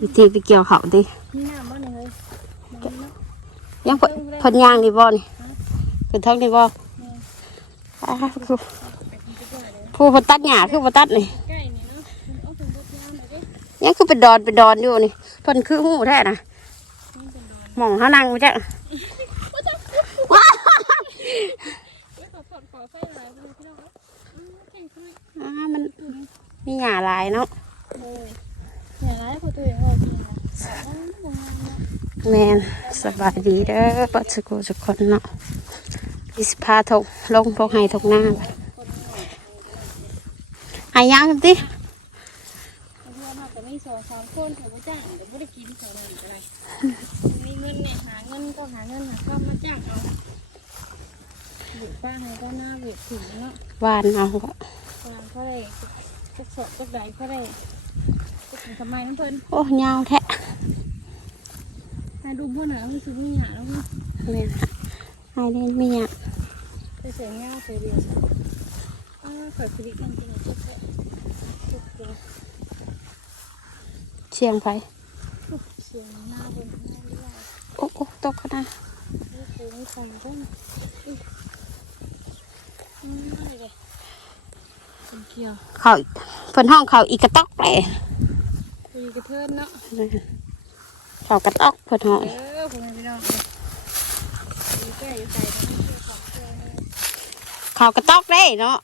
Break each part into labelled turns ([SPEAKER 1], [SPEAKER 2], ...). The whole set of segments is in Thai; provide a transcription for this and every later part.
[SPEAKER 1] วิธีไปเกี่ยวเขาดิ
[SPEAKER 2] มีน้ำบ่เนี่ยเฮ้ยมันเนาะ
[SPEAKER 1] ยังเพิ่นเพิ่นย่างดีบ่นี่เพิ่นท้องดีบ่อ้าวผู้ผู้เพิ่นตัดหญ้าคือบ่ตัดนี่
[SPEAKER 2] ใกล้นี่เนาะมันเอาถึงบดยามเลยเด้
[SPEAKER 1] ยังคือเป็นดอนเป็นดอนอยู่นี่เพิ่นคือหูแท้นะหมองเฮานั่งมาจ้ะ
[SPEAKER 2] เฮ้ยขอขอขอไฟหลายบ่พี่น้องเอ้ยอืมเก่งขึ้น
[SPEAKER 1] อ้ามันมีหญ้าหลายเนาะ
[SPEAKER 2] เลย อย่าร้ายพอตัวเองออกนี่นะอ๋อบ่งามเนาะ
[SPEAKER 1] แม่นสบายดีเด้อปัสกุทุกคนเนาะอีสพาทกลงพวกให้ทกหน้าบัดหายยังติ
[SPEAKER 2] บางทีมาแต่ไม่สองสามคนแต่ว่าจ้างแต่ไม่ได้กินสองหนึ่งอะไรมีเงินเนี่ยหาเงินก็หาเงินหาก็มาจ้างเอาบุกป้าให้ก็หน้าเวทถึงเนาะ
[SPEAKER 1] หวานเอา
[SPEAKER 2] กลางเขาได้ทุกสดทุกใดเขาได้ ทุกสิ่งทำไมน้ำเพลิน
[SPEAKER 1] โอ้ยาวแท้
[SPEAKER 2] ให้ดูพวกหนาคือสุดมีหาแล้วมั้ง
[SPEAKER 1] แม่นให้ได้มีหยัง
[SPEAKER 2] ไปเสียงเงาเสียเดียวอ่าเปิดคลิปมันจริงๆจุ๊บเลยจุ๊บเลย
[SPEAKER 1] เชียงไผ
[SPEAKER 2] เสียงหน้าบนหน้าเรื่อย
[SPEAKER 1] โอ้โอ้ตกก็นะ
[SPEAKER 2] นี่คือไม่ฟังต้นอุ้ยอืมนี่เลยเป็นเกี่ยว
[SPEAKER 1] เขาเพิ่นห้องเขาอีกกระต๊อกเลย
[SPEAKER 2] คุยกระเทินเนาะ
[SPEAKER 1] ขากระตอกเพิ่อนห้อ
[SPEAKER 2] เออผมไม่ได้เลยมีแก้อยู่ใจของเชื่อเนี่ย
[SPEAKER 1] ขากระตอกได้เนาะ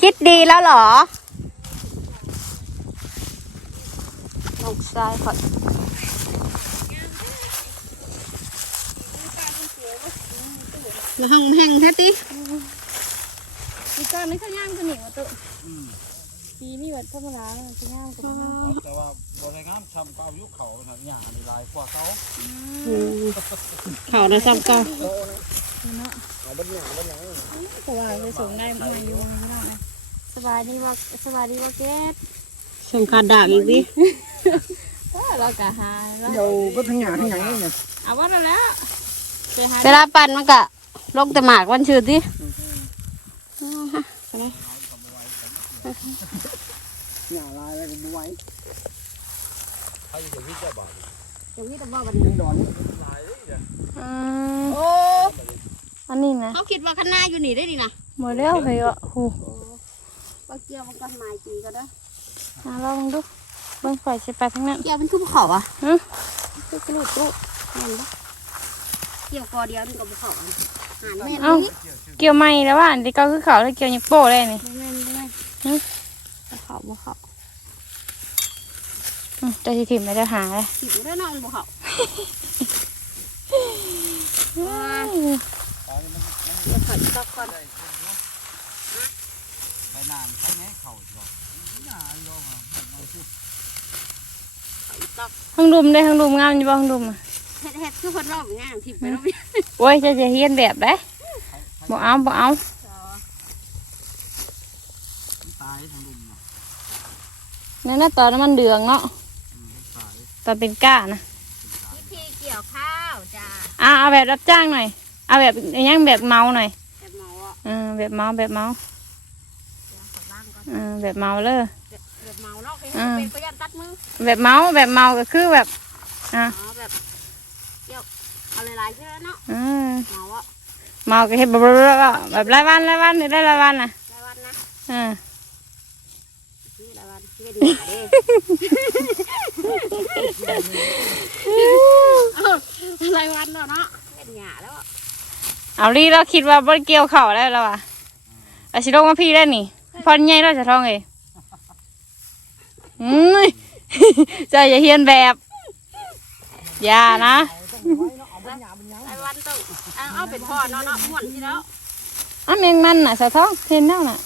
[SPEAKER 1] คิดดีแล้วเหรอลงซ้ายก่อ มาห้องแห้งแท้ติ
[SPEAKER 2] มีกาไม่ขย่างกันหนิมาตุปีนี่วัดธรรมดาขย่างกันนะ
[SPEAKER 3] แต่ว่าบริงามทำก็เอายุเขานะหญ้านี่ลายกว่าเขา
[SPEAKER 1] เขานะซ้ำเก่า
[SPEAKER 2] เนาะ
[SPEAKER 3] เอาบัดหญ้าบัดหยัง
[SPEAKER 2] สบายไปส่งได้มาอยู่ไม่ได้สบายดีว่าสบายดีว่าเก็ต
[SPEAKER 1] ส่งขาดดากอีกดิ
[SPEAKER 2] เรากะหาแล้ว
[SPEAKER 3] เดี๋ยวก็ทั้งหญ้าทั้งหยังนี่เนี่ย
[SPEAKER 2] เอาว่าแล้ว
[SPEAKER 1] เวลาปั่นมันก็ ลงแต่หมากวันชื่อดิ
[SPEAKER 3] หญ้าลายอะไรก็บ่ไหวใครจะวิจารณ์บ่
[SPEAKER 1] จะมีแต่ว่าวัน
[SPEAKER 3] ยังดอนลายเลยเนี่ย
[SPEAKER 1] โอ้
[SPEAKER 2] อันนี้นะ
[SPEAKER 1] เขาคิดว่าข้างหน้าอยู่นี่ได้ดินะ
[SPEAKER 2] หมดแล้วเหรอโห
[SPEAKER 1] ว่าเกี่ยวมันก็หมายจีก็ได้
[SPEAKER 2] มาลองดูเบิ่งไฟใส่ไปทั้งนั้น
[SPEAKER 1] เกี่ยวเป็นคือภูเขาอะ
[SPEAKER 2] ฮะ
[SPEAKER 1] คือกระดูกกระดูกเห็นปะเกี่ยวกอเดียวนี่กับภูเขาอะ แม่น
[SPEAKER 2] เอ้า
[SPEAKER 1] นี่
[SPEAKER 2] เกี่ยวไม่แล้วว่าอันที่เก็คือเขาแล้วเกี่ยวยังโป้ได้นี่
[SPEAKER 1] แม่นแม่น
[SPEAKER 2] หึ
[SPEAKER 1] ภูเขาภูเขา
[SPEAKER 2] อืมแต่ที่ถิ่มไม่ได้หาเลย
[SPEAKER 1] ถิวได้นอนภูเขา
[SPEAKER 3] ตายมันมัน
[SPEAKER 1] จะผัดตอกก่อน
[SPEAKER 3] ไปนานใช้ไงเข่าบ่หญ้าโยมอะเอาสิ
[SPEAKER 1] ตอก
[SPEAKER 2] ห้องดุมได้ห้องดุมงามอยู่บ่ห้องดุมอะ
[SPEAKER 1] เฮ็ดเฮ็ดคือคนรอบงานทิพย์ไปรอบ
[SPEAKER 2] โอ้ยจะจะเฮียนแบบได้บ่เอาบ่เอา
[SPEAKER 3] มันตายทางดุมน่ะ
[SPEAKER 2] นั่นน่ะตอนนั้นมันเดืองเนาะ
[SPEAKER 3] อืมมันตาย
[SPEAKER 2] ตอนเป็นก้านะ
[SPEAKER 1] วิธีเกี่ยวข้าวจ้า
[SPEAKER 2] อ่าเอาแบบรับจ้างหน่อย เอาแบบยังแบบเมาหน่อย
[SPEAKER 1] แต่เมาอะ
[SPEAKER 2] เออแบบเมาแบบเมา
[SPEAKER 1] เดี๋ยวขอบ้างก่อน
[SPEAKER 2] เออแบบเมาเลย
[SPEAKER 1] แบบเมาเนาะเฮ้ย
[SPEAKER 2] อ่า
[SPEAKER 1] เป็นประหยัดตัดมือ
[SPEAKER 2] แบบเมาแบบเมาก็คือแบบอะ
[SPEAKER 1] อ๋อแบบเกี่ยว เอาหลายๆเชื่อเนาะ
[SPEAKER 2] อืม
[SPEAKER 1] เมาอะ
[SPEAKER 2] เมาก็เฮ็ดแบบแบบรายวันรายวันได้รายวันน่ะ
[SPEAKER 1] รายวันนะ
[SPEAKER 2] อ่า
[SPEAKER 1] นี่รายวันที่ดีเด้รายวันเนาะเนาะเป็นหยาแล้วอะ
[SPEAKER 2] เอาลีเราคิดว่าบ่เกี่ยวเข่าได้แล้วอะอาชิลงมาพี่ได้นี่พอนใหญ่เราจะท้องเองอืมเจะอย่าเฮียนแบบ อย่านะ
[SPEAKER 1] รายวันต้อง เอาเอาเป็นพ่อเนาะเนาะม่วนที่แล้ว
[SPEAKER 2] อะแมงมันน่ะสะท้องเห็นแล้วน่ะ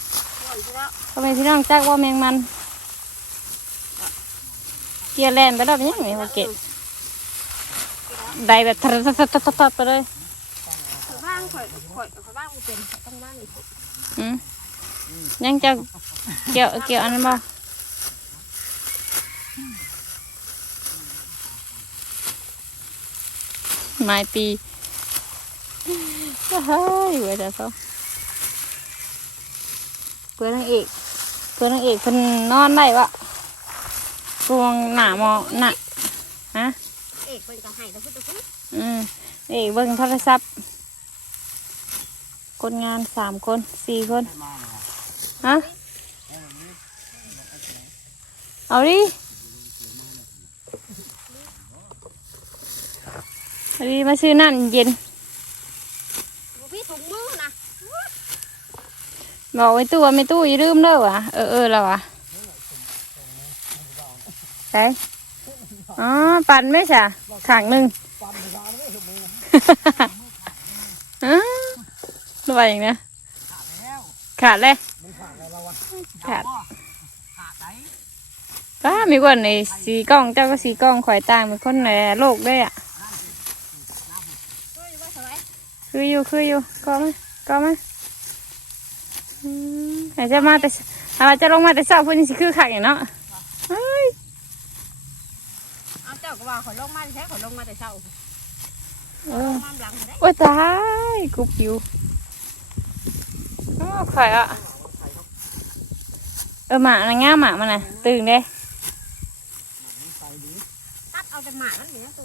[SPEAKER 1] ม่วนที่แล้ว
[SPEAKER 2] ทำไมพี่น้องจักว่าแมงมันเกียร์แลนไปแล้วเป็นยังไงวะเกะได้แบบทัดทัดทัดทัดทัดไปเลย
[SPEAKER 1] ข่อยบ้างข่อยข่อยข่อยบ้างมันเป็นต้องบ้างอีก
[SPEAKER 2] อืมยังจะเกี่ยวเกี่ยวอันนั้นบ่ไม้ปี เฮ้ยเว้ยเดี๋ยวเขาเพื่อนนางเอกเพื่อนนางเอกเพิ่นนอนได้วะกวงหนาหมอหนาฮะ
[SPEAKER 1] เอกเป็นกระหายตะพุตะพุ
[SPEAKER 2] อืมเอกเบิ่งโทรศัพท์คนงานสามคนสี่คน ฮะ เอาดิเอาดิมาซื้อนั่นเย็น
[SPEAKER 1] พี่ถุงมือนะ
[SPEAKER 2] บอกไว้ตู้ว่าไม่ตู้อย่าลืมเด้อวะเออเออแล้ววะไปอ๋อปั่นไหมจ้ะขางหนึ่ง
[SPEAKER 3] ปันร้านไม่ถูกมือ
[SPEAKER 2] อ๋อระบายอย่างเนี้ย
[SPEAKER 3] ขาดแล้ว
[SPEAKER 2] ขาดเลย
[SPEAKER 3] มันขาดแล้วเราอะ
[SPEAKER 2] ขาด
[SPEAKER 3] ขาดไหน
[SPEAKER 2] ป้ามีคนในสีกล้องเจ้าก็สีกล้องข่อยต่างเป็นคนในโลกได้อะ
[SPEAKER 1] เฮ้ยว่าสวย
[SPEAKER 2] คืออยู่คืออยู่ก็ไหมก็ไหม อืมอาจจะมาแต่อาจจะลงมาแต่เช้าเพื่อนสิคือขักอย่างเนาะเฮ้ย
[SPEAKER 1] เอาเจ้าก็ว่าขอยลงมาใช่ขอยลงมาแต่เช้า
[SPEAKER 2] เออ
[SPEAKER 1] มาหลังเขาได้
[SPEAKER 2] โอ้ยตายกูปิวโอ้ข่อยอะเออหมานะง่าหมามันน่ะตื่นเด้
[SPEAKER 3] ใส่ดี
[SPEAKER 1] ตัดเอาแต่หมาแล้วอย่างนี้ตุ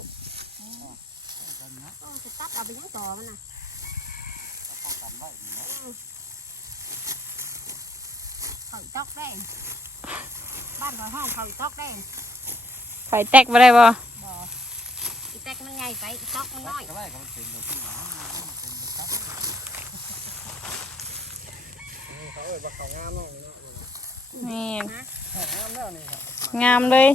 [SPEAKER 1] โอ้จะตัดเอาไปยังต่อมันนะ
[SPEAKER 3] เข้ากันไว้นี่นะ
[SPEAKER 1] เขาอีตอกแดงบ้านขอยห้องเขาอีตอกแดง
[SPEAKER 2] ข่อยแตกมาได้บ่
[SPEAKER 1] บ่อีแตกมันใหญ่ไปอีตอกมันน้อย
[SPEAKER 3] ก็ได้ก็มันเป็นแบบนี้นะมันเป็นแบบครับนี่เขาเอ่ยว่าเขางามเนาะนี่เนาะ
[SPEAKER 2] นี่
[SPEAKER 3] เขางามแล้วนี่ครับ
[SPEAKER 2] งามเลย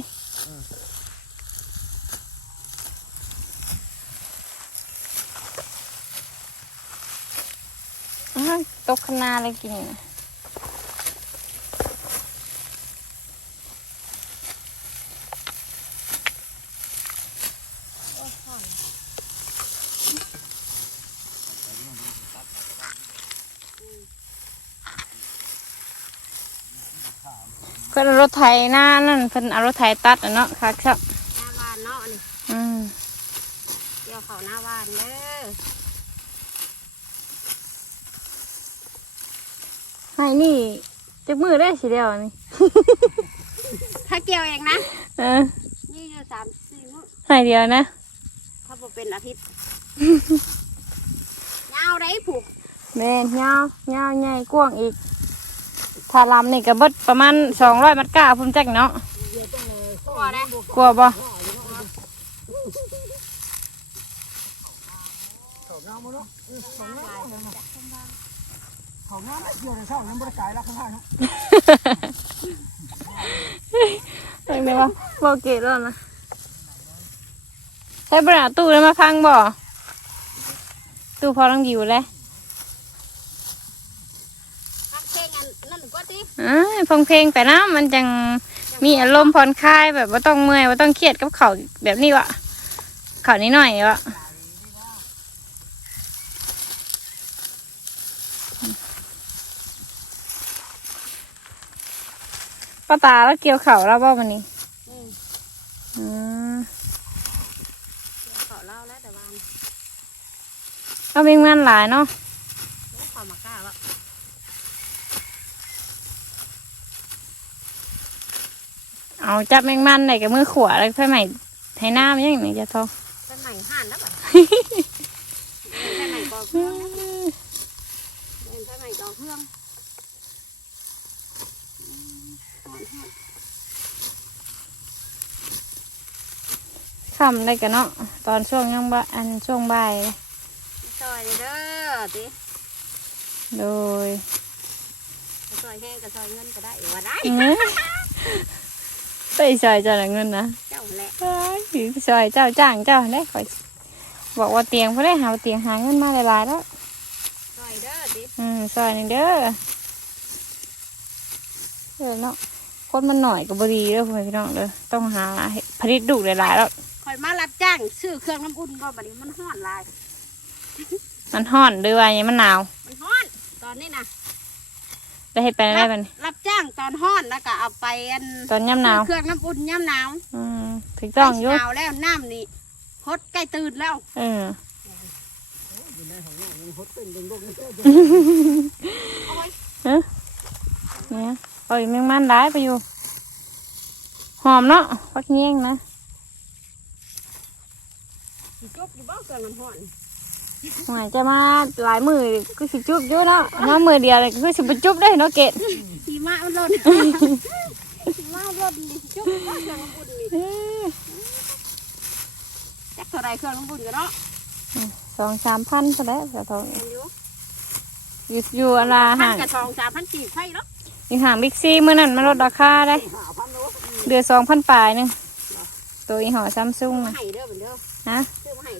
[SPEAKER 2] อ้าวตกขางหนาเลยกิน พิ่นเอารถไถหน้านั่นเพิ่นเอารถไถตัดอะเนาะค่ะครับ
[SPEAKER 1] หน้าบ้านเนาะนี่
[SPEAKER 2] อืม
[SPEAKER 1] เกี่ยวเขาหน้าบ้านเด้อ
[SPEAKER 2] ให้นี่จักมือได้สิเดียวนี่
[SPEAKER 1] ถ้าเกี่ยวเองนะ
[SPEAKER 2] เออ
[SPEAKER 1] นี่อยู่สามสี่มื้อ
[SPEAKER 2] ให้เดียวนะ
[SPEAKER 1] ถ้าบ่เป็นอาทิตย์ ยาวได้ผูก
[SPEAKER 2] แม่นยาวยาวใหญ่กว้างอีกถ้าลำนี่ก็เบิดประมาณสองร้อยมัดก้าพุ่มแจ็คเนาะ
[SPEAKER 1] กลัวได้
[SPEAKER 2] กลัวบ่
[SPEAKER 3] เขางามมั้เนาะเขางามเขางามไม่เกี่ยวในเช้ายังบริการรักข้างล่างเนาะ
[SPEAKER 2] เป็นไงวะบ่เกตแล้วนะใช้บราตู้แล้วมาพังบ่ ตู้พอต้องอยู่เลย
[SPEAKER 1] ฟังเพลงอันนั่นก็ติ
[SPEAKER 2] อ่าฟังเพลงไปนะมันจังมีอารมณ์ผ่อนคลายแบบว่าต้องเมื่อยว่าต้องเครียดกับเขาแบบนี้วะเขานิดหน่อยวะป้าตาแล้วเกี่ยวเข่าแล้วบ่มันนี้
[SPEAKER 1] อืม
[SPEAKER 2] อืม
[SPEAKER 1] เดี๋ยวเขาเล่าแล้วแต่วัน
[SPEAKER 2] เอาเป็นงานหลายเนาะ
[SPEAKER 1] รู้ความมากล้าว่า
[SPEAKER 2] เอาจับแมงมันไหนกับมือขวาแล้วค่อยใหม่ให้น้ำยังไงจะทอ
[SPEAKER 1] เป็นใหม่ห่านแล้วแบบเป็นใหม่ก่อเครื่องนะเป็นใหม่ก่อเครื่อง
[SPEAKER 2] คำได้กันเนาะตอนช่วงยังบ่อันช่วงบ่าย
[SPEAKER 1] ซอยเด้อติ
[SPEAKER 2] โดย
[SPEAKER 1] ซอยแห้งกับซอยเงินก็ได้ว่าได้
[SPEAKER 2] อื้อ ไปซอยเจ้าละเงินนะ
[SPEAKER 1] เจ้าแหละ
[SPEAKER 2] เอ้ยไปซอยเจ้าจ้างเจ้าได้ขอยบอกว่าเตียงพอได้หาเตียงหาเงินมาหลายๆแล้ว
[SPEAKER 1] ซอยเด้อติ
[SPEAKER 2] อืมซอยนี่เด้อเออเนาะคนมันหน่อยก็บดีเด้อพ่อแม่พี่น้องเด้อต้องหาให้ผลิตดูกหลายๆแล้ว
[SPEAKER 1] คอยมารับจ้างซื้อเครื่องน้ำอุ่นก็บัดนี้มันห้อนหลาย
[SPEAKER 2] มันห้อนด้วยว่าอย่างนี้มันหนาว
[SPEAKER 1] มันห้อน ตอนนี้นะ
[SPEAKER 2] ได้เฮ็ดไปได้บัดน
[SPEAKER 1] รับจ้างตอนห้อนแล้วก็เอาไปอัน
[SPEAKER 2] ตอนย่ำหนาว
[SPEAKER 1] เครื่องน้ำอุ่นย่ำหนาว
[SPEAKER 2] อืมถูกต้องอยู่
[SPEAKER 1] หนาวแล้วน้ำนี่ฮดใกล้ตื่นแล้ว
[SPEAKER 2] เออ
[SPEAKER 3] อยู่ในห้องน้ำยังหดเป็นเป็นโรคนี่เจ้า
[SPEAKER 1] เอาไว้
[SPEAKER 2] ฮะเนี่ยเอาอีกแมงมันได้ไปอยู่ หอมเนาะพักเงี้ยงนะ
[SPEAKER 1] สิจุบอยู่บ้างเกินมันห่อน
[SPEAKER 2] หมายจะมาหลายมือก็สิจุบอยู่เนาะมามือเดียวเลยก็สิบจุบได้เนาะเกด
[SPEAKER 1] สีมามันหล่นสีมามันหล่นดิจุบอยู่บ้างเครื่องน้ำบุญนี่จักเท่าไรเครื่องน้ำบุญกันเนาะ
[SPEAKER 2] สองสามพันก็ได้แต่ทอง
[SPEAKER 1] เห็นอยู่
[SPEAKER 2] อยู่อยู่อะไร
[SPEAKER 1] พั
[SPEAKER 2] ห่านง
[SPEAKER 1] กับทองสามพันสี่ไข่เนาะ
[SPEAKER 2] อยู่ห่างบิ๊กซีเมื่อนั้นมันลดราคาได้
[SPEAKER 3] หาพันโล
[SPEAKER 2] เดือนสองพันปลายหนึงตัวอีห่อซัมซุง
[SPEAKER 1] มา
[SPEAKER 2] นะ
[SPEAKER 1] ให้เด้อเหมือนเด้อ
[SPEAKER 2] ฮะ
[SPEAKER 1] ซื้อมาให้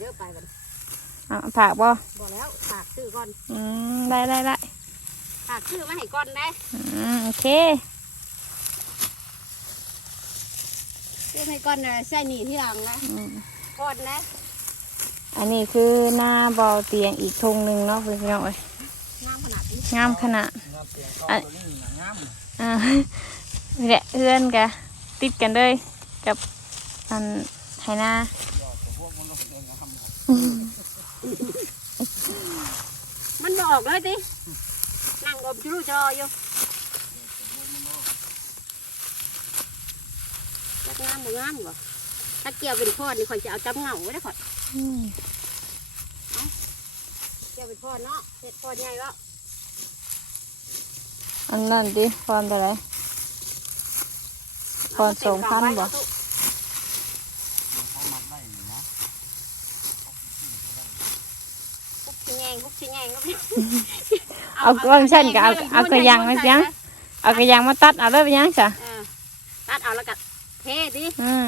[SPEAKER 1] เด้อไปบัด
[SPEAKER 2] เอาฝากบ่
[SPEAKER 1] บอกแล้วฝากซื้อก่อน
[SPEAKER 2] อืมได้ได้ได้
[SPEAKER 1] ฝากซื้อมาให้ก่อนได้
[SPEAKER 2] อืมโอเค
[SPEAKER 1] ซื้อให้ก่อนนะใส่หนีที่หลังนะ
[SPEAKER 2] อืม
[SPEAKER 1] ก่อนนะ
[SPEAKER 2] อันนี้คือหน้าเบาเตียงอีกทงหนึ่งเนาะเพื่อนพี่น้องเอ้ย
[SPEAKER 1] น้ำขนาดนี้
[SPEAKER 2] งามขนาด
[SPEAKER 3] งามเปลี่ยนเข้าตัวนี้หนังงาม
[SPEAKER 2] อ่านี่แหละเพื่อนกะติดกันเลยกับอันไหนา
[SPEAKER 3] หยอดตัวพวกมันลงเองงาม
[SPEAKER 1] มันบอกเลยตินั่งอมจุลุจออยู่จักงามบ่งามบ่ถ้าเกี่ยวเป็นพ่อนี่ข่อยจะเอาจับเหงาไว้ได้อข่อยเกี่ยวเป็นพ่อเนาะเห็ดพ่อใหญ่แล้ว
[SPEAKER 2] อันนั้นดิฟอนไปเลยพ่อสองพันบ่
[SPEAKER 3] เขามัดได้นี่นะ
[SPEAKER 1] คุกชิ้นแยงคุกชิ้นแยงก็
[SPEAKER 2] เอาก้อนเส้นกับเอาเอากระยังมาเสียงเอากระยังมาตัดเอาเลยไปยังจ้ะ
[SPEAKER 1] เออตัดเอาแล้วก็เทดิ
[SPEAKER 2] อืม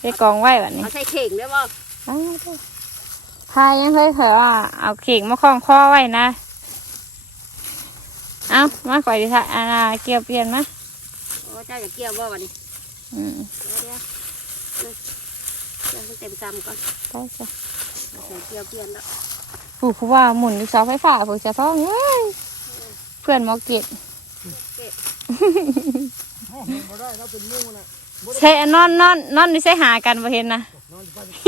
[SPEAKER 2] ไปกองไว้แบบนี้
[SPEAKER 1] เอาใส่เข่งด้วยบ่
[SPEAKER 2] อ้าวเด้อพายยังเคยเผยว่าเอาเข่งมาคล้องคอไว้นะ เอามาก่อยดิท่าอาณาเกี่ยวเปลี่ยนมา
[SPEAKER 1] โอ้เจ้าอย่าเกี่ยวบ่วันนี้
[SPEAKER 2] อืม
[SPEAKER 1] เดี๋ยวเดี๋ยวเออเกี่ยวให้เต็มกำก่อน
[SPEAKER 2] ก็จะ
[SPEAKER 1] เอาใส่เกี่ยวเปลี่ยนแล้ว
[SPEAKER 2] ผูกว่าหมุนลูกเสาไฟฟ้าผูกจะท้องเอ้ยเพื่อนหมอเกต
[SPEAKER 3] โอ้เห็นบ่ได้แล้วเป็นงูนะ
[SPEAKER 2] ใช่นอนนอนนอนนี่ใช่หากันบ่เห็นนะ
[SPEAKER 3] นอนไป
[SPEAKER 1] เ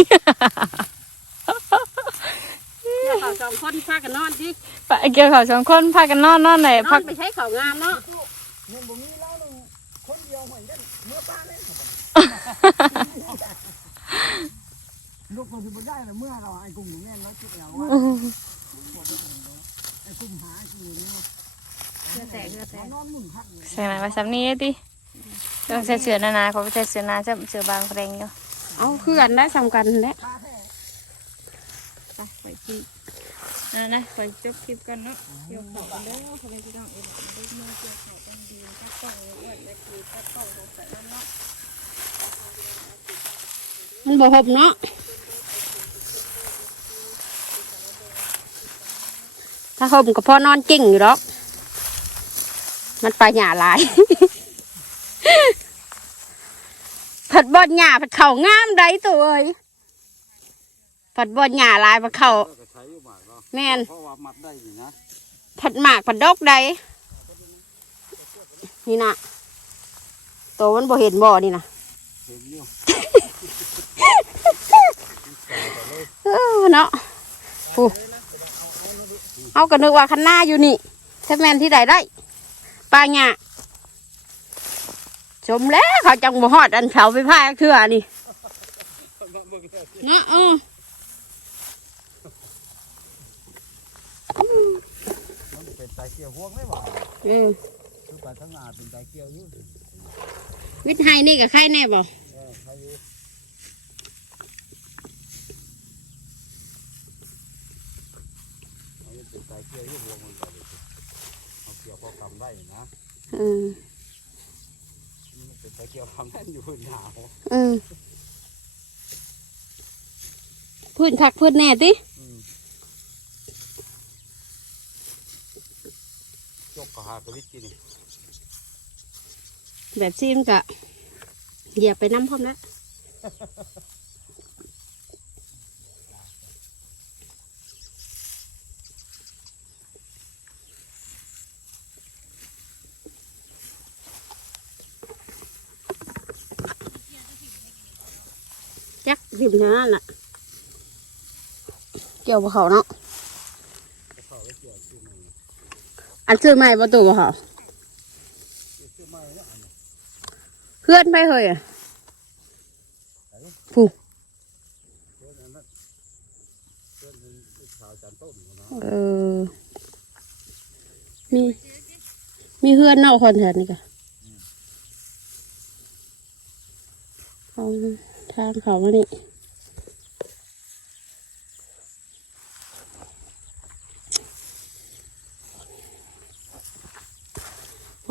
[SPEAKER 1] กี่ยวเขาสองคนพากันนอนดิ
[SPEAKER 2] ปะเกี่ยวเขาสองคนพากันนอนนอนไหน
[SPEAKER 1] นอ
[SPEAKER 2] พัก
[SPEAKER 1] นไปใช้เขางามเนาะ
[SPEAKER 3] เงินบ่มีแล้วนึงคนเดียวเหมือนกันเมื่อป้าเนี่ย ลูกคนที่บ่ได้เมื่อเราไอ้กลุ่มแม่นแล้วคิดอย่างว่าไอ้กลุ่มหาไอ้กลุ่มนี้
[SPEAKER 1] เสื้อแตกเสื้อแตก
[SPEAKER 3] นอนหมุนพัก
[SPEAKER 2] ใส่ไหนมาสำนี้ติต้องใส่เสื้อนานาเขาใส่เสื้อนาจะเสื้อบางแรงอยู่
[SPEAKER 1] เอาคือกันได้สำคัญแหละ
[SPEAKER 3] ตาแท้
[SPEAKER 2] ไปไปจีอ่านะไปจบคลิปกันเนาะเกี่ยวเขากันเด้อคนที่ต้องเอ็นเด็กมือเกี่ยวเขาต้องดีตัดกล้องเลยอ้วนและคือตัดกล้องของใส่แล้วเนาะ
[SPEAKER 1] มันบ่หบเนาะ ถ้าหบก็พอนอนกิ่งอยู่หรอก มันไปหยาหลาย ผัดบอนหยาผัดเข่างามได้ตัวเอ้ยผัดบอนหยาหลายผัดเข่า
[SPEAKER 3] ก็ใช้อยู่หมากเนาะ
[SPEAKER 1] แม่น
[SPEAKER 3] เพราะว่ามัดได้อยู่นะ
[SPEAKER 1] ผัดหมากผัดดอกใดนี่นะตัวมันบ่เห็นบ่อนี่นะ
[SPEAKER 3] เห็นอยู่
[SPEAKER 1] เออเนาะปู เอาก็นึกว่าคันหน้าอยู่นี่แทบแมนที่ใดได้ปลาหยาชมแล้วเขาจังบ่ฮอดอันเสาไฟฟ้าเครือนี่เนาะเออ
[SPEAKER 3] มันเป็นไตเกี่ยวห่วงได้บ่
[SPEAKER 1] เออ
[SPEAKER 3] คือไปทั้งหน้าเป็นไตเกี่ยวอยู่
[SPEAKER 1] วิทย์ไฮนี่กับใครแน่บ่
[SPEAKER 3] เออใครอยู่ เอาเป็นไตเกี่ยวอยู่ห่วงมันก็เลยเอาเกี่ยวพอกำได้นะ
[SPEAKER 1] เออ
[SPEAKER 3] มันเป็นไตเกี่ยวทำได้อยู่หนาว
[SPEAKER 1] เออพื้นคักพื้นแน่ติ
[SPEAKER 3] อืมจกกระหากระวิดกินนี่
[SPEAKER 1] แบบซีมนกะเหยียบไปน้ำพร้อมนะ จักริมเท่านั้นล่ะ เกี่ยวบ่เขาเนาะ
[SPEAKER 3] เขาไว้เกี่ยวชื่อมัน
[SPEAKER 1] อันซื้อใหม่ประตูบ่เขาเพื่อนไปเฮ้ยอะผู้เออ มี มีเพื่อนเนาะคนแถวนี้กันเอา ทางเขามานี่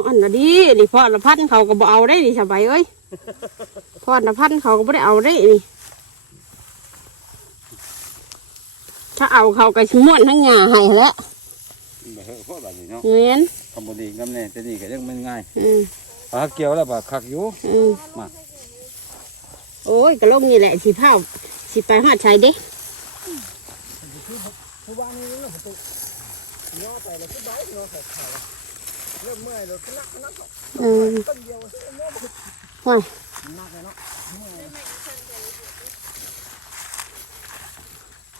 [SPEAKER 1] อันน่ะดีนี่พ่อละพันเขาก็บ่เอาได้นี่สบายเอ้ยพ่อละพันเขาก็บ่ได้เอาได้นี่ถ้าเอาเขาก็ชิม้วนทั้งหญ้าให้แล้ว
[SPEAKER 4] บ่เฮ้อเพราะแบบนี้เนาะ
[SPEAKER 1] เงี้ยน
[SPEAKER 4] คำบดีกำแน่แต่นี่ก็ยังมันง่าย
[SPEAKER 1] อืม
[SPEAKER 4] ปลาเกี่ยวแล้วบ่คักอยู่
[SPEAKER 1] อืม
[SPEAKER 4] มา
[SPEAKER 1] โอ้ยกระลงนี่แหละสิเผาสิไปหาดชายเด้
[SPEAKER 3] ผู้บ้านนี้เนาะประตูย่อไปแล้วคือบ้านย่อใส่ขาเริ่มเมื่อยแล้วก็นักนัก
[SPEAKER 1] อืม
[SPEAKER 3] ต้นเดียวที่ย่อมา
[SPEAKER 1] ว้าย
[SPEAKER 3] นักเลยเนาะ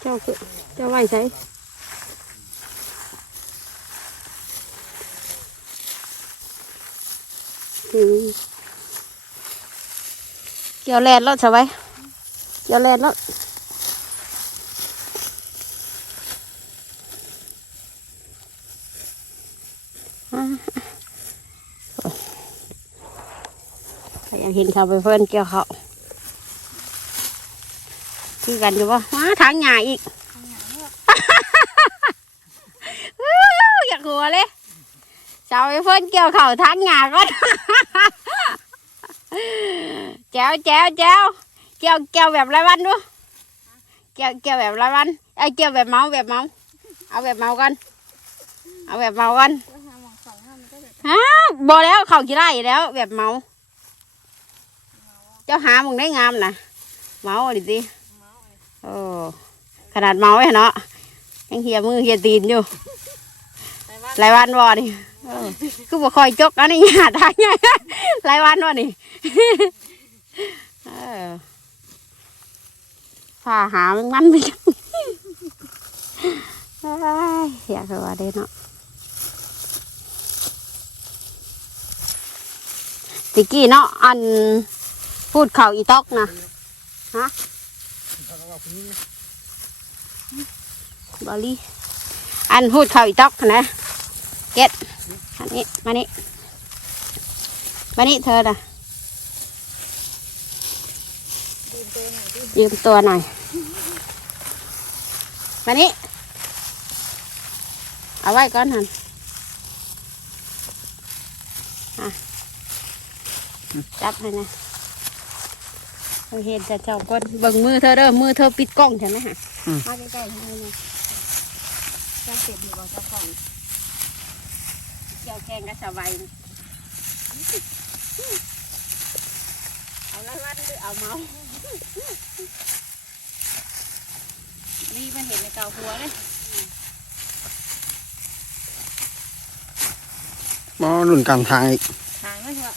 [SPEAKER 1] เจ้าคือเจ้าไหวใช่อืม เกี่ยวแลนรถสบายเกี่ยวแลนรถอ่าอยากเห็นเขาไปเพื่อนเกี่ยวเขาคือกันอยู่ปะมาทางหญ้าอีกอยากหัวเลยเจ้าไปเพื่อนเกี่ยวเขาทางหญ้าก่อน แจ้วแจ้วแจ้วเกี่ยวเกี่ยวแบบไรวันดูเกี่ยวเกี่ยวแบบไรวันไอ้ยเกี่ยวแบบเมาแบบเมา เอาแบบเมากัน เอาแบบเมากัน
[SPEAKER 2] ก็หาบบ
[SPEAKER 1] ฮะบอแล้วเขากี่ไร่แล้ว แบบเมา เจ้าหามึงได้งามนะเมาดิสิ
[SPEAKER 2] เมาอะไร
[SPEAKER 1] โอ้ขนาดเมาไว้เนาะยังเหียมือเหียตีนอยู่
[SPEAKER 2] ไปว่า
[SPEAKER 1] หลายวันวอนี่คือบ่คอยจกอันนี้หาทางไงหลายวันวอนี่ เออพาหามันมันไปจังเอ้ยากว่าเด้เนาะติกี้เนาะอันพูดเข่าอีตอกนะฮะบอลลี่อันพูดเข่าอีตอกนะเก็ตอันนี้มานี่มานี่เธอน่ะ
[SPEAKER 2] ดื่มตัวหน่อ ยดิ
[SPEAKER 1] ยืมตัวหน่อย มานี่เอาไว้ก่อนหันอะจับให้นะเราเห็นจะเจ้าก้นเบิ่งมือเธอเด้อมือเธอปิดกล้องใช่ไหมฮะมาใกล้ๆทำไมเนี่ย
[SPEAKER 2] จะเสร็จหรือเปล่าเจ้าของ
[SPEAKER 1] เจียวแกงก็สบายนะเอาละวันหรือเอาเมา
[SPEAKER 2] นี่มันเห็นในเกาหัวเลย
[SPEAKER 3] มาหนุนกันทางอีก
[SPEAKER 2] ทางไม่ใช่ว่า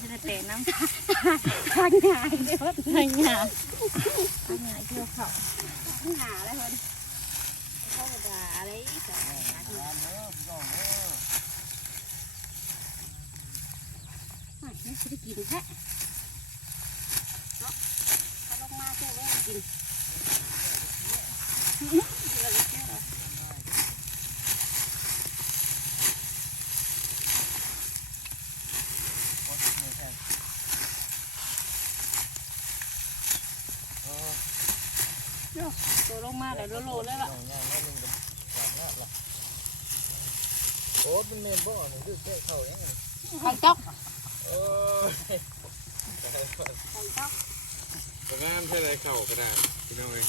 [SPEAKER 2] จะได้เตะน้ำ
[SPEAKER 1] ทางหงายเด้อ
[SPEAKER 2] ทางหยาทางหยาเกี่ยวเขา
[SPEAKER 1] ทางหงายเลยคนธรรมดาอะไรกันไม่ไม่ได้กินแค่เนาะ ถ้าลงมาเจ้าก็กิน
[SPEAKER 2] ตัวลงมาแล้วโลเลยล่ะ
[SPEAKER 3] โอ้เป็นเมนบ่อนี่คือแก้เข้ายังไง
[SPEAKER 1] ไข่ต๊อก
[SPEAKER 3] เออ
[SPEAKER 1] ไข่ต๊อก
[SPEAKER 4] ก็งามใช่ไรเข่าก็ได้พี่น้องเอ้ย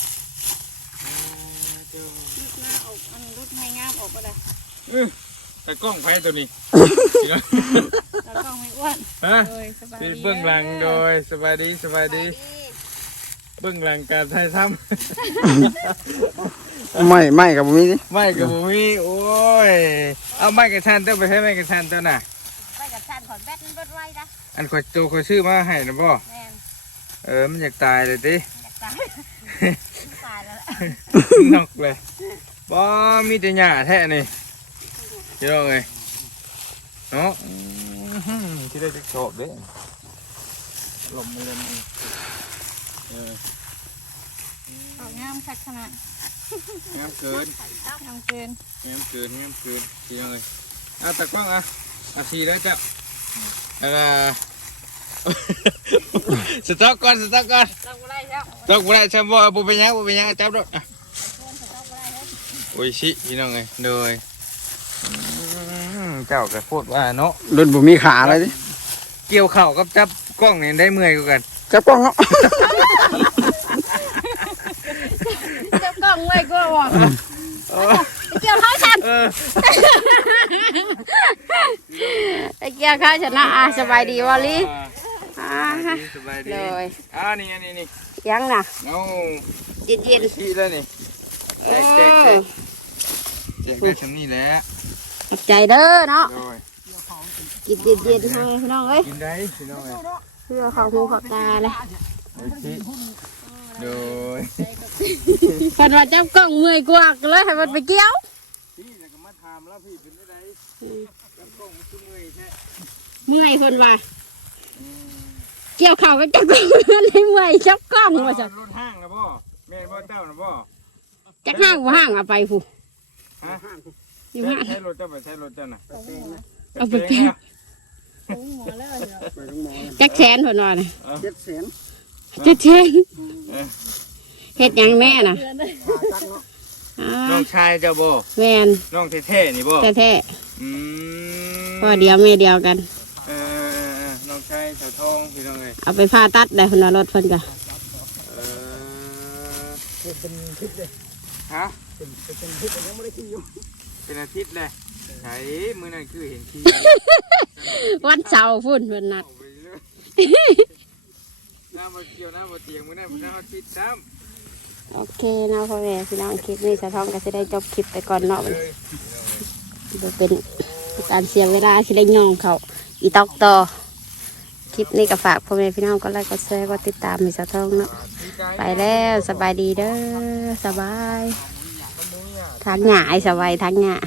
[SPEAKER 2] รุดหน้าออกอันรุดให้งามออกก็ได้
[SPEAKER 4] แต่กล้องไฟตัวนี้
[SPEAKER 2] แล้วก็ให้อ้วน
[SPEAKER 4] ฮะ
[SPEAKER 2] เลยสบาย
[SPEAKER 4] เป็
[SPEAKER 2] ดี
[SPEAKER 4] นเบื้องหลังโดยสบายดีสบายดี เบื้องหลังการถ่ายท
[SPEAKER 3] ไม่ไม่กับมีนี่ำ
[SPEAKER 4] ไม่กับผมมีโอ้ยเอาไม้กระชันเต้าไปใช้ไม้กระชันเต้าน่ะ
[SPEAKER 1] ไปกับจานขอนแบตมันเบิดไว้นะ
[SPEAKER 4] อันขอยตัวขอยซื้อมาให้นะบ่
[SPEAKER 1] แม่น
[SPEAKER 4] เออมันอยากตายเลยติ
[SPEAKER 1] อยากตายตายแล้วแหละ
[SPEAKER 4] นอกเลยบ่มีแต่หญ้าแท้นี่พี่น้องเอ้ยเนาะอืมหือที่ได้จะชอบเด้ลมมันเลยเออ
[SPEAKER 2] เอางามสักขนาด
[SPEAKER 4] งามเกิน
[SPEAKER 2] งามเกิน
[SPEAKER 4] งามเกินงามเกินทีน้องเลยอะตะกล้องอะอะสีแล้วเจ้าอะไร สต๊อกก่อนสต๊อกก่อน
[SPEAKER 2] เราบ่ได้แล้ว
[SPEAKER 4] ตกบ่ได้ใช่บ่บ่เป็นหยังบ่เป็นหยังจับด้วยอะโอ้ยชิพี่น้องเอ้ยโดยอืมเจ้าก็พูดว่าเนาะ
[SPEAKER 3] รุ่นบ่มีขาเลยดิ
[SPEAKER 4] เกี่ยวเข่ากับจับกล้องนี่ได้เมื่อยกว่ากัน
[SPEAKER 3] จับกล้องเนาะ
[SPEAKER 1] เจ้ากล้องไว้ก็ว่าเกี่ยวเขาฉัน
[SPEAKER 4] เออ
[SPEAKER 1] ไอ้เกี่ยวเขาฉันนะอะสบายดีวอลลี่ อ่าฮะ
[SPEAKER 4] สบายดี
[SPEAKER 1] เลย
[SPEAKER 4] อ่านี่นี่นี่
[SPEAKER 1] ยังน่ะ
[SPEAKER 4] เอา
[SPEAKER 1] เย็นเย็น
[SPEAKER 4] ขี้แล้วนี่
[SPEAKER 1] ๆ
[SPEAKER 4] แจกแจกแจกแจกได้ชำนี่แหละ
[SPEAKER 1] ขอบใจเด้อเนาะ
[SPEAKER 4] โดย
[SPEAKER 1] กินเย็นเย็นๆให้พี่น้องเอ้ย
[SPEAKER 4] กินได้พี่น้องเอ้ย
[SPEAKER 1] เพื่อเขาหูเขาตาเลย
[SPEAKER 4] โอ้ยชิโดย
[SPEAKER 1] เพันว่าเจ้ากล้องเมื่อยกว่าก็เลยให้มันไปเกี่ยว
[SPEAKER 4] พี่แล้วก็มาถามแล้วพี่เป็นได้ไดจับกล้องมันคือเมื่อยแท้
[SPEAKER 1] เมื่อยเพิ่นว่า เกี่ยวเข่ากับเจ้ากล้องเลยเมื่อยจับกล้องว่าจ้ะ
[SPEAKER 4] รถห้างนะบ่แม่นบ่เจ้านะบ่
[SPEAKER 1] จักห้างว่าห้างเอาไปผู้
[SPEAKER 4] ฮะ
[SPEAKER 1] อยู่ห้าง
[SPEAKER 4] ใช้รถเจ้าไปใช้รถเจ้าน่ะ
[SPEAKER 1] เอาไปแปะ
[SPEAKER 2] สูงหัวแล้วเดี๋ยว
[SPEAKER 3] ไปทั้งหมอ
[SPEAKER 1] จักแสนเพิ่นว่าน่ะ
[SPEAKER 3] เจ็ดแสน
[SPEAKER 1] จักแสนเฮ็ดหยังแม่น่ะ
[SPEAKER 2] เดือนเลย
[SPEAKER 3] ขาจักเนาะ
[SPEAKER 1] อ่า
[SPEAKER 4] น้องชายเจ้าบ่
[SPEAKER 1] แม่น
[SPEAKER 4] น้องแท้ๆนี่บ่
[SPEAKER 1] แท้
[SPEAKER 4] อืม
[SPEAKER 1] ๆพ่อเดียวแม่เดียวกัน
[SPEAKER 4] เสาทองพี่น้องเอ้ย
[SPEAKER 1] เอาไปผ่าตัดได้เพิ่นว่ารถเพิ่นก็
[SPEAKER 4] เออ
[SPEAKER 3] เป็นทิศเลย
[SPEAKER 4] ฮะ
[SPEAKER 3] เป็นเป็นทิศแต่ยังไม่ได้กินอยู่
[SPEAKER 4] เป็นอาทิตย์เลยใช่มื้อนั้นคือเห็นขี้
[SPEAKER 1] วันเสาร์พุ่นเพิ่นนัด
[SPEAKER 4] เอาไปเลยน้ำมาเกี่ยวน้ำมาเตียงมื้อนั้นมื้อนั้นเอาติดซ้
[SPEAKER 1] โอเคเนาะพ่อแม่พี่น้องคลิปนี้สะท้องก็จะได้จบคลิปไปก่อนเนาะำ
[SPEAKER 4] เลย
[SPEAKER 1] บ่เป็นการเสียเวลาสิได้ย่องเขาอีตอกต่อ คลิปนี้ก็ฝากพ่อแม่พี่น้องก็ไลค์ก็แชร์ก็ติดตามมีสะท้องเนาะไปแล้วสบายดีเด้อสบายทางหงายสบายทางหงา
[SPEAKER 4] ย